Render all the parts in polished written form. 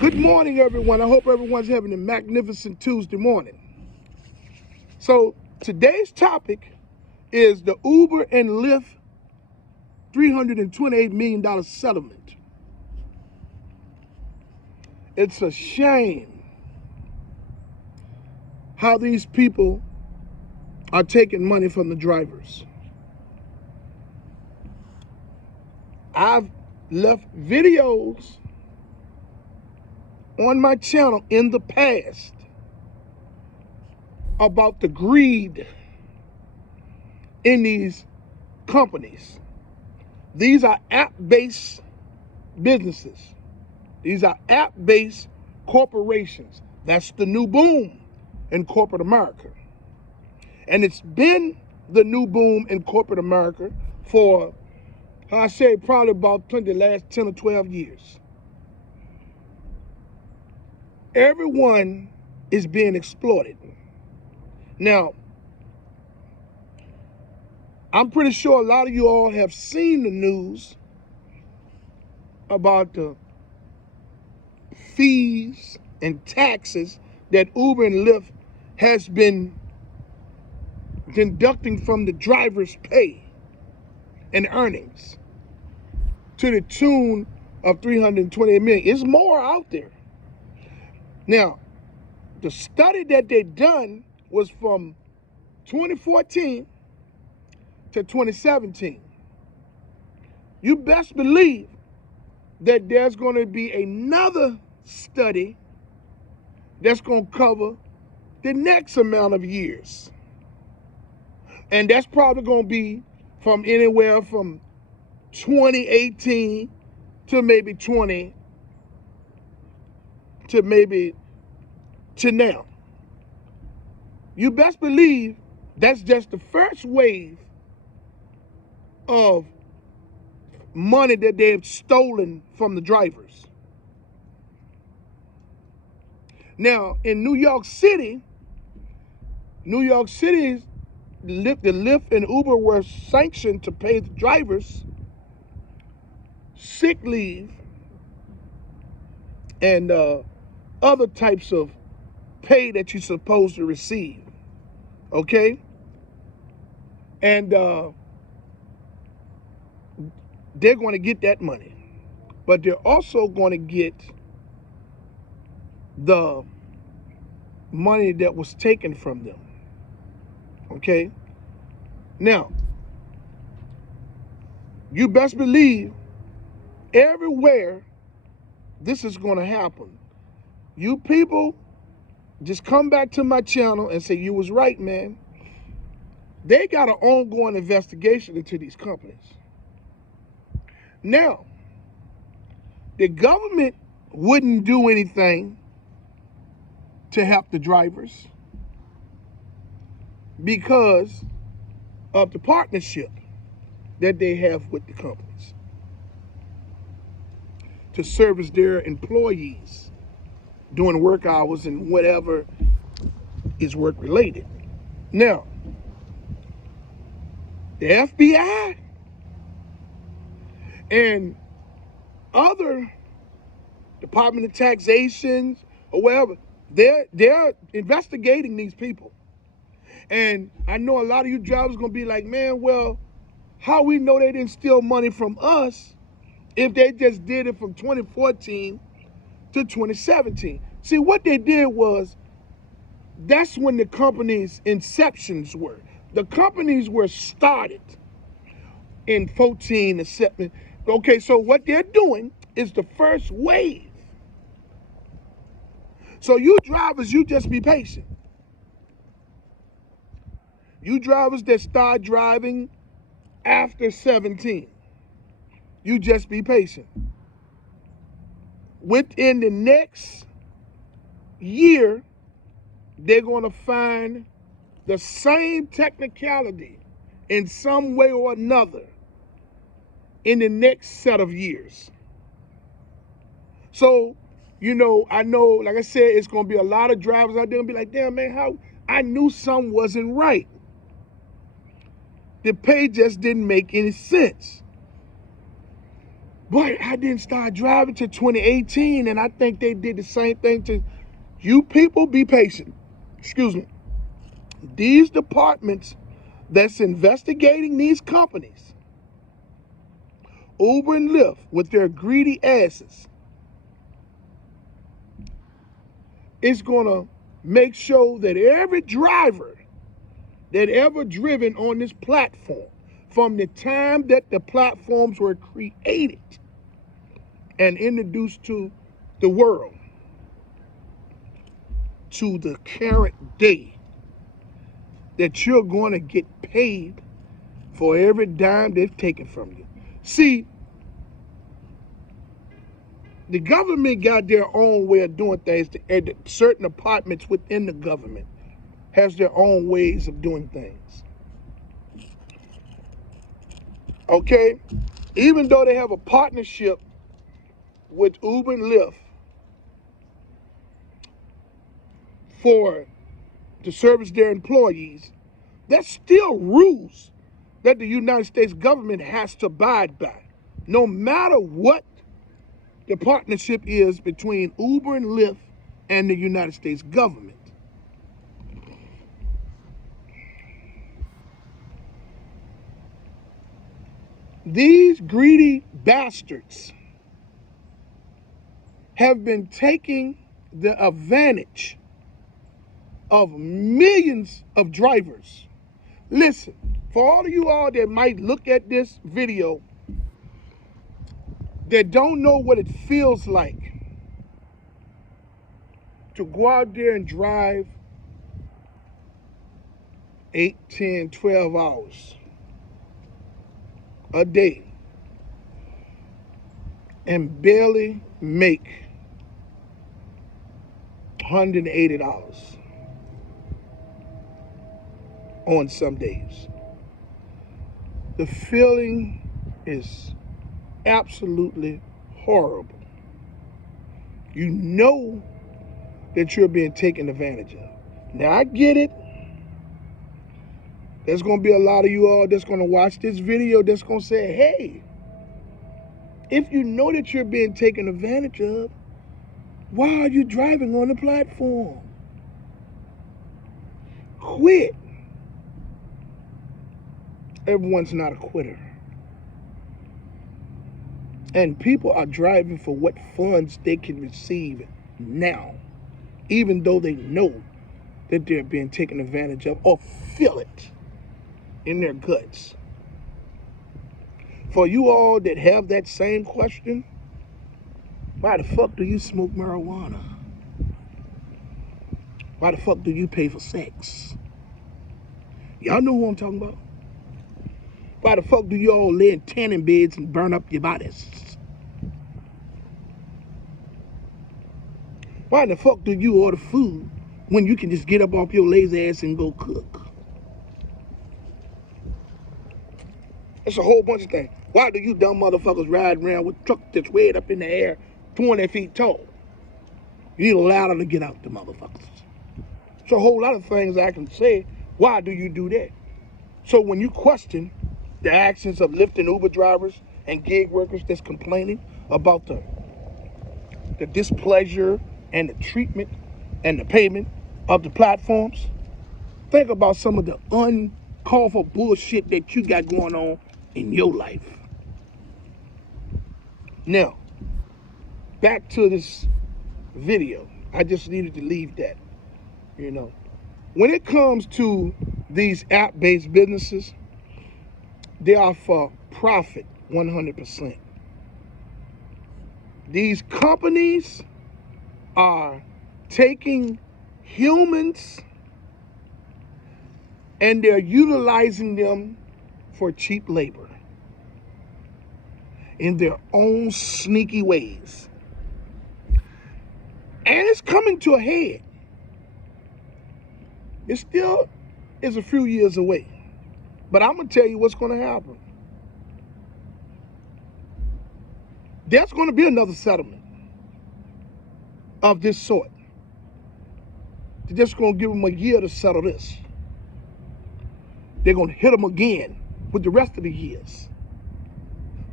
Good morning, everyone. I hope everyone's having a magnificent Tuesday morning. So today's topic is the Uber and Lyft $328 million settlement. It's a shame how these people are taking money from the drivers. I've left videos on my channel in the past about the greed in these companies. These are app-based businesses. These are app-based corporations. That's the new boom in corporate America. And it's been the new boom in corporate America for, I say, probably about the last 10 or 12 years. Everyone is being exploited. Now, I'm pretty sure a lot of you all have seen the news about the fees and taxes that Uber and Lyft has been deducting from the driver's pay and earnings to the tune of $328 million. It's more out there. Now, the study that they done was from 2014 to 2017. You best believe that there's going to be another study that's going to cover the next amount of years. And that's probably going to be from anywhere from 2018 to maybe to now. You best believe that's just the first wave of money that they've stolen from the drivers. Now, in New York City, the Lyft and Uber were sanctioned to pay the drivers sick leave and other types of pay that you're supposed to receive, okay? And they're going to get that money, but they're also going to get the money that was taken from them, okay? Now, you best believe everywhere this is going to happen. You people just come back to my channel and say, you was right, man. They got an ongoing investigation into these companies. Now, the government wouldn't do anything to help the drivers because of the partnership that they have with the companies to service their employees during work hours and whatever is work related. Now, the FBI and other Department of Taxation or whatever, they're investigating these people. And I know a lot of you drivers gonna be like, man, well, how we know they didn't steal money from us if they just did it from 2014 to 2017. See, what they did was, that's when the company's inceptions were. The companies were started in 14 and 17. Okay, so what they're doing is the first wave. So you drivers, you just be patient. You drivers that start driving after 17, you just be patient. Within the next year, they're going to find the same technicality in some way or another in the next set of years. So, you know, I know, like I said, it's going to be a lot of drivers out there and be like, damn, man, how I knew something wasn't right. The pay just didn't make any sense. But I didn't start driving till 2018, and I think they did the same thing to you people. Be patient. Excuse me. These departments that's investigating these companies, Uber and Lyft, with their greedy asses, is going to make sure that every driver that ever driven on this platform, from the time that the platforms were created and introduced to the world, to the current day, that you're going to get paid for every dime they've taken from you. See, the government got their own way of doing things. Certain departments within the government has their own ways of doing things. Okay? Even though they have a partnership with Uber and Lyft for to service their employees, there's still rules that the United States government has to abide by. No matter what the partnership is between Uber and Lyft and the United States government. These greedy bastards have been taking the advantage of millions of drivers. Listen, for all of you all that might look at this video that don't know what it feels like to go out there and drive 8, 10, 12 hours a day and barely make $180 on some days. The feeling is absolutely horrible. You know that you're being taken advantage of. Now, I get it. There's going to be a lot of you all that's going to watch this video that's going to say, hey, if you know that you're being taken advantage of, why are you driving on the platform? Quit. Everyone's not a quitter. And people are driving for what funds they can receive now, even though they know that they're being taken advantage of or feel it in their guts. For you all that have that same question, why the fuck do you smoke marijuana? Why the fuck do you pay for sex? Y'all know who I'm talking about. Why the fuck do you all lay in tanning beds and burn up your bodies? Why the fuck do you order food when you can just get up off your lazy ass and go cook? It's a whole bunch of things. Why do you dumb motherfuckers ride around with trucks that's way up in the air, 20 feet tall? You need a ladder to get out the motherfuckers. It's a whole lot of things I can say. Why do you do that? So when you question the actions of Lyft and Uber drivers and gig workers that's complaining about the displeasure and the treatment and the payment of the platforms, think about some of the uncalled for bullshit that you got going on in your life. Now, back to this video. I just needed to leave that. You know, when it comes to these app-based businesses, they are for profit 100%. These companies are taking humans and they're utilizing them for cheap labor in their own sneaky ways. And it's coming to a head. It still is a few years away. But I'm going to tell you what's going to happen. There's going to be another settlement of this sort. They're just going to give them a year to settle this. They're going to hit them again with the rest of the years.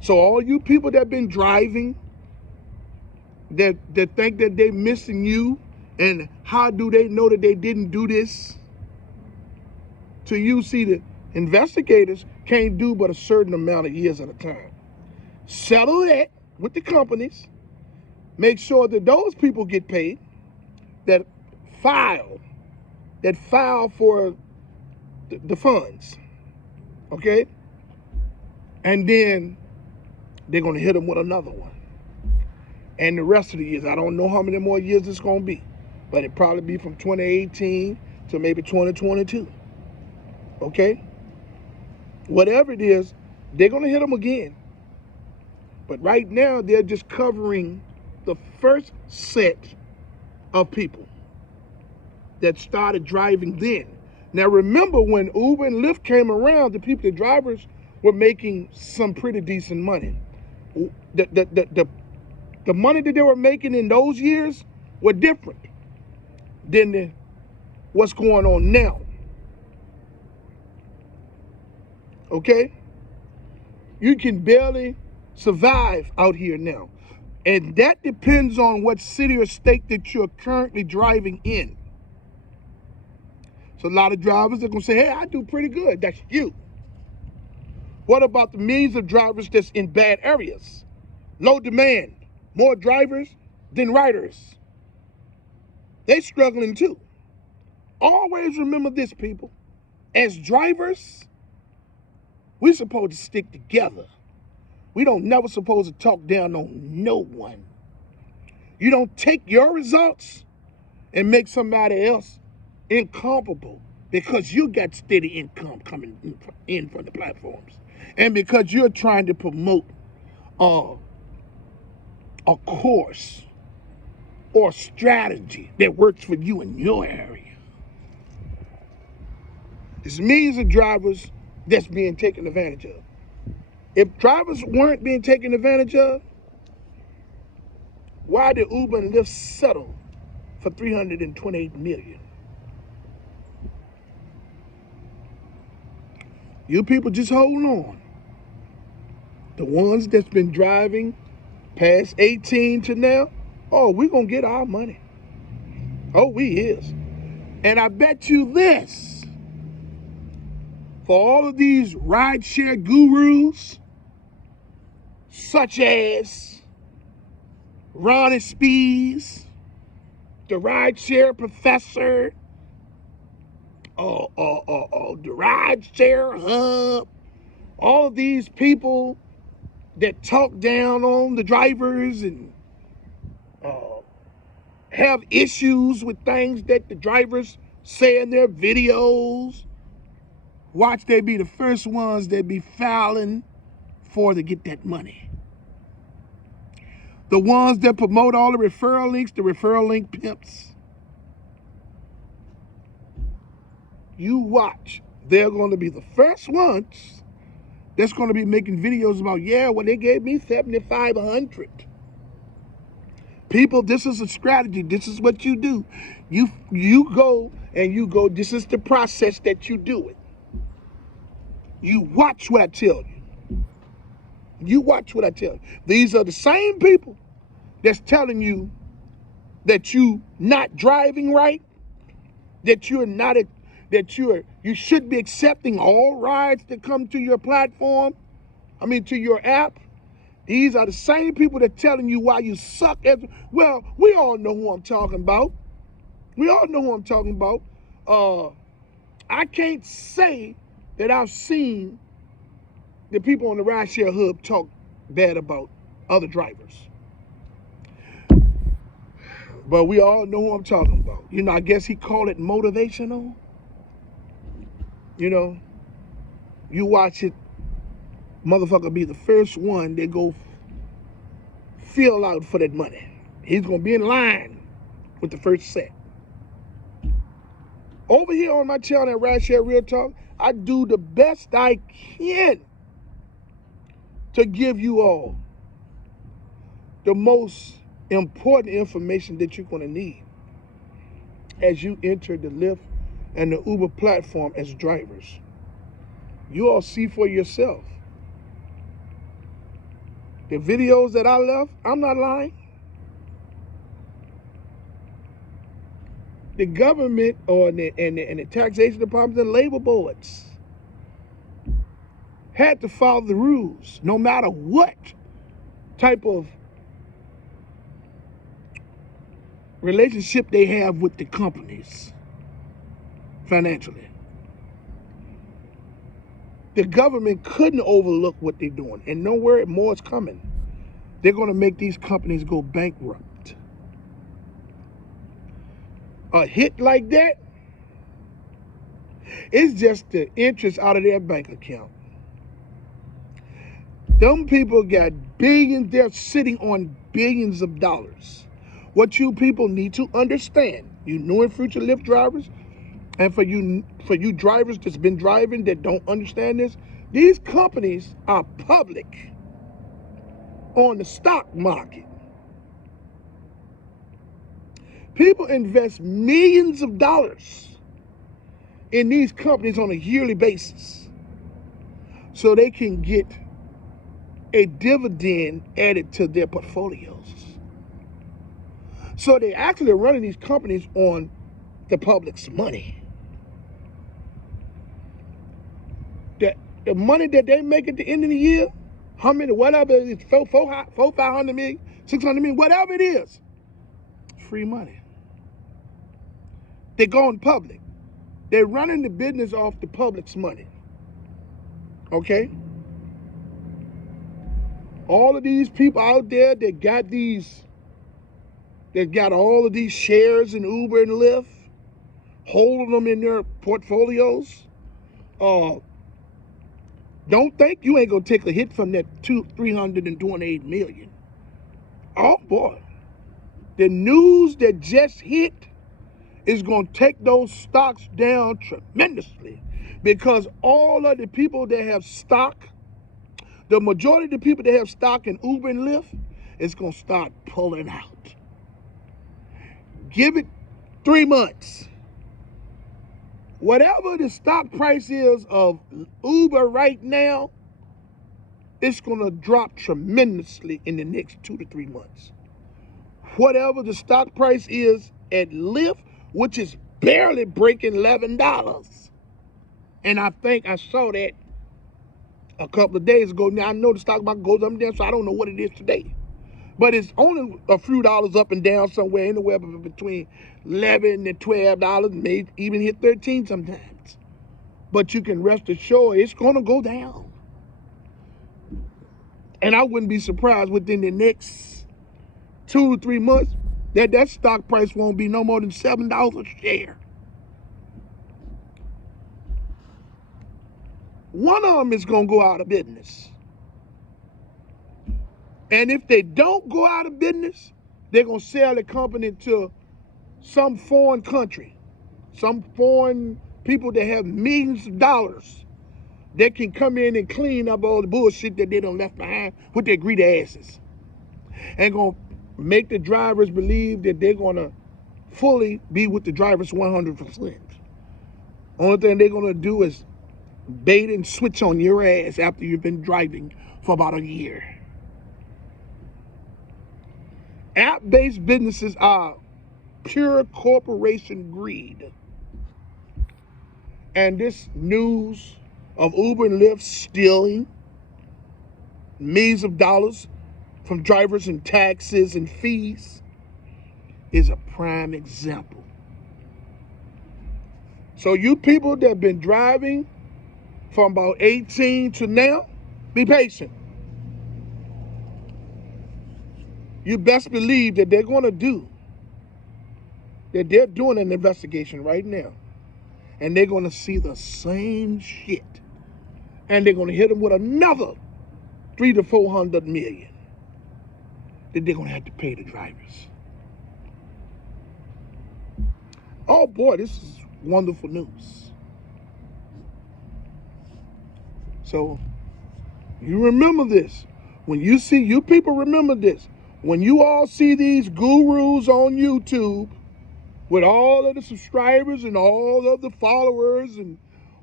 So all you people that been driving, that think that they missing you, and how do they know that they didn't do this? To you, see, the investigators can't do but a certain amount of years at a time. Settle that with the companies. Make sure that those people get paid that file for the funds, okay? And then they're gonna hit them with another one. And the rest of the years, I don't know how many more years it's gonna be, but it probably be from 2018 to maybe 2022, okay? Whatever it is, they're gonna hit them again. But right now, they're just covering the first set of people that started driving then. Now remember, when Uber and Lyft came around, the drivers were making some pretty decent money. The money that they were making in those years were different than what's going on now. Okay? You can barely survive out here now. And that depends on what city or state that you're currently driving in. So a lot of drivers are gonna say, hey, I do pretty good. That's you. What about the millions of drivers that's in bad areas? Low demand, more drivers than riders. They struggling too. Always remember this, people. As drivers, we're supposed to stick together. We don't never supposed to talk down on no one. You don't take your results and make somebody else incomparable because you got steady income coming in from the platforms, and because you're trying to promote a course or strategy that works for you in your area. There's millions of drivers that's being taken advantage of. If drivers weren't being taken advantage of, why did Uber and Lyft settle for $328 million? You people just hold on. The ones that's been driving past 18 to now, oh, we're gonna get our money. Oh, we is. And I bet you this, for all of these rideshare gurus, such as Ronnie Spees, the rideshare professor, the rideshare hub, all of these people that talk down on the drivers and have issues with things that the drivers say in their videos, watch they be the first ones that be filing for to get that money. The ones that promote all the referral links, the referral link pimps. You watch, they're going to be the first ones that's going to be making videos about, yeah, well, they gave me $7,500. People, this is a strategy. This is what you do. You go, this is the process that you do it. You watch what I tell you. You watch what I tell you. These are the same people that's telling you that you not driving right, that you're not you should be accepting all rides that come to your platform, to your app. These are the same people that telling you why you suck at, well, we all know who I'm talking about. We all know who I'm talking about. I can't say that I've seen the people on the Rideshare hub talk bad about other drivers. But we all know who I'm talking about. I guess he called it motivational. You watch it, motherfucker be the first one that go fill out for that money. He's gonna be in line with the first set. Over here on my channel at Rideshare RealTalk, I do the best I can to give you all the most important information that you're gonna need as you enter the Lyft and the Uber platform as drivers. You all see for yourself. The videos that I left, I'm not lying. The government and the taxation departments and labor boards had to follow the rules, no matter what type of relationship they have with the companies financially. The government couldn't overlook what they're doing, and nowhere more is coming. They're going to make these companies go bankrupt. A hit like that, it's just the interest out of their bank account. Them people got billions, they're sitting on billions of dollars. What you people need to understand, you new and future Lyft drivers, and for you drivers that's been driving that don't understand this, these companies are public on the stock market. People invest millions of dollars in these companies on a yearly basis so they can get a dividend added to their portfolios. So they're actually running these companies on the public's money. The money that they make at the end of the year, how many, whatever it is, 500 million, 600 million, whatever it is, free money. They're going public. They're running the business off the public's money. Okay? All of these people out there that got all of these shares in Uber and Lyft, holding them in their portfolios, don't think you ain't gonna take a hit from that 328 million. Oh boy, the news that just hit is gonna take those stocks down tremendously, because all of the people that have stock, the majority of the people that have stock in Uber and Lyft is gonna start pulling out. Give it 3 months. Whatever the stock price is of Uber right now, it's going to drop tremendously in the next 2 to 3 months. Whatever the stock price is at Lyft, which is barely breaking $11. And I think I saw that a couple of days ago. Now I know the stock market goes up and down, so I don't know what it is today. But it's only a few dollars up and down, somewhere anywhere between $11 and $12, may even hit 13 sometimes. But you can rest assured it's going to go down. And I wouldn't be surprised within the next 2 to 3 months that stock price won't be no more than $7 a share. One of them is going to go out of business. And if they don't go out of business, they're going to sell the company to some foreign country, some foreign people that have millions of dollars that can come in and clean up all the bullshit that they done left behind with their greedy asses. And going to make the drivers believe that they're going to fully be with the drivers 100%. Only thing they're going to do is bait and switch on your ass after you've been driving for about a year. App-based businesses are pure corporation greed. And this news of Uber and Lyft stealing millions of dollars from drivers and taxes and fees is a prime example. So you people that have been driving from about 18 to now, be patient. You best believe that they're doing an investigation right now. And they're going to see the same shit. And they're going to hit them with another 300 to 400 million that they're going to have to pay the drivers. Oh boy, this is wonderful news. So you remember this. When you people remember this. When you all see these gurus on YouTube with all of the subscribers and all of the followers and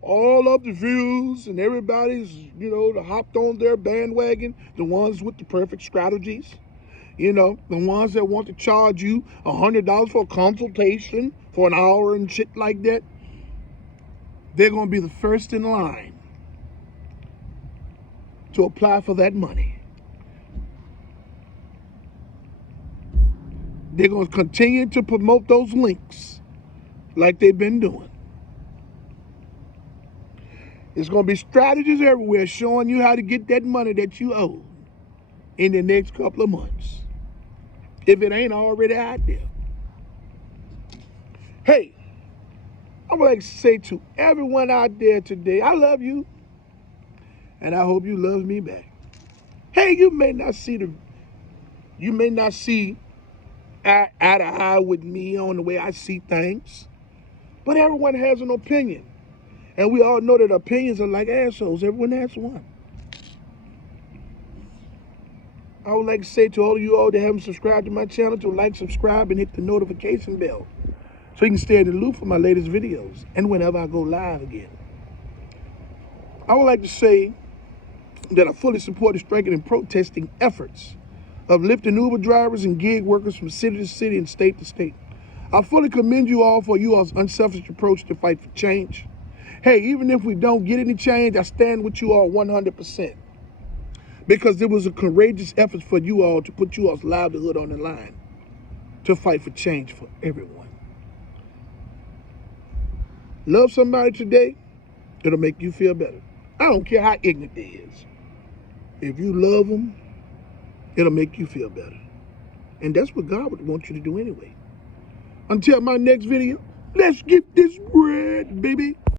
all of the views and everybody's, hopped on their bandwagon, the ones with the perfect strategies, the ones that want to charge you $100 for a consultation for an hour and shit like that, they're going to be the first in line to apply for that money. They're going to continue to promote those links like they've been doing. There's going to be strategies everywhere showing you how to get that money that you owe in the next couple of months, if it ain't already out there. Hey, I would like to say to everyone out there today, I love you, and I hope you love me back. Hey, you may not see eye to eye with me on the way I see things, but everyone has an opinion. And we all know that opinions are like assholes. Everyone has one. I would like to say to all of you all that haven't subscribed to my channel to like, subscribe, and hit the notification bell so you can stay in the loop for my latest videos and whenever I go live again. I would like to say that I fully support the striking and protesting efforts of Lyft and Uber drivers and gig workers from city to city and state to state. I fully commend you all for you all's unselfish approach to fight for change. Hey, even if we don't get any change, I stand with you all 100%. Because there was a courageous effort for you all to put you all's livelihood on the line to fight for change for everyone. Love somebody today, it'll make you feel better. I don't care how ignorant they is. If you love them, it'll make you feel better. And that's what God would want you to do anyway. Until my next video, let's get this bread, baby.